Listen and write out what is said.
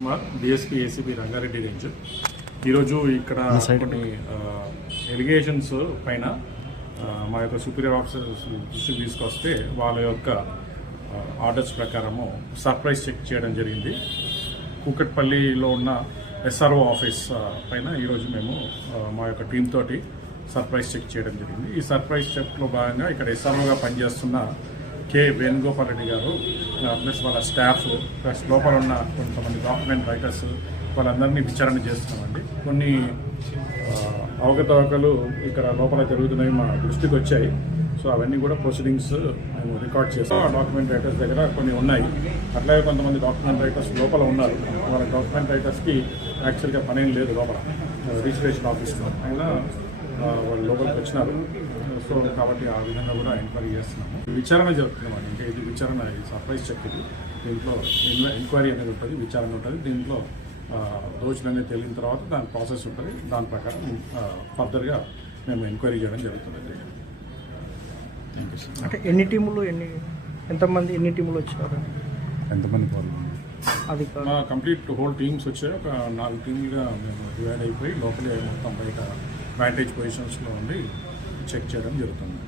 DSP ACP Rangareddy range ఈరోజు ఇక్కడ కొన్ని ఎలిగేషన్స్ పైన మా యొక్క సుపీరియర్ ఆఫీసర్స్ దృష్టికి తీసుకొస్తే వాళ్ళ యొక్క ఆర్డర్స్ ప్రకారము సర్ప్రైజ్ చెక్ చేయడం జరిగింది. కూకట్పల్లిలో ఉన్న ఎస్ఆర్ఓ ఆఫీస్ పైన ఈరోజు మేము మా యొక్క టీమ్ తోటి సర్ప్రైజ్ చెక్ చేయడం జరిగింది. ఈ సర్ప్రైజ్ చెక్లో భాగంగా ఇక్కడ ఎస్ఆర్ఓగా పనిచేస్తున్న కె వేణుగోపాల్ రెడ్డి గారు ప్లస్ వాళ్ళ స్టాఫ్ ప్లస్ లోపల ఉన్న కొంతమంది డాక్యుమెంట్ రైటర్స్ వాళ్ళందరినీ విచారణ చేస్తున్నామండి. కొన్ని అవకతవకలు ఇక్కడ లోపల జరుగుతున్నాయి మా దృష్టికి వచ్చాయి. సో అవన్నీ కూడా ప్రొసీడింగ్స్ మేము రికార్డ్ చేస్తాం. ఆ డాక్యుమెంట్ రైటర్స్ దగ్గర కొన్ని ఉన్నాయి. అట్లాగే కొంతమంది డాక్యుమెంట్ రైటర్స్ లోపల ఉన్నారు. వాళ్ళ డాక్యుమెంట్ రైటర్స్కి యాక్చువల్గా పనేం లేదు లోపల రిజిస్ట్రేషన్ ఆఫీస్లో అయినా వాళ్ళు లోపలికి వచ్చినారు. సో కాబట్టి ఆ విధంగా కూడా ఎంక్వైరీ చేస్తున్నాము. విచారణ జరుగుతున్నామండి. ఇంకా ఇది విచారణ సర్ప్రైజ్ చెక్ ఇది. దీంట్లో ఎంక్వైరీ అనేది ఉంటుంది, విచారణ ఉంటుంది. దీంట్లో దోషులు అనేది తేలిన తర్వాత దాని ప్రాసెస్ ఉంటుంది. దాని ప్రకారం ఫర్దర్గా మేము ఎంక్వైరీ చేయడం జరుగుతుంది. అంటే ఎన్ని టీములు ఎన్ని టీములు వచ్చారు, ఎంతమంది అది మా కంప్లీట్ హోల్ టీమ్స్ వచ్చాయి. ఒక 4 టీములుగా మేము డివైడ్ అయిపోయి లోపలే మొత్తం బయట అడ్వాంటేజ్ పొజిషన్స్లో ఉండి చెక్ చేయడం జరుగుతుంది.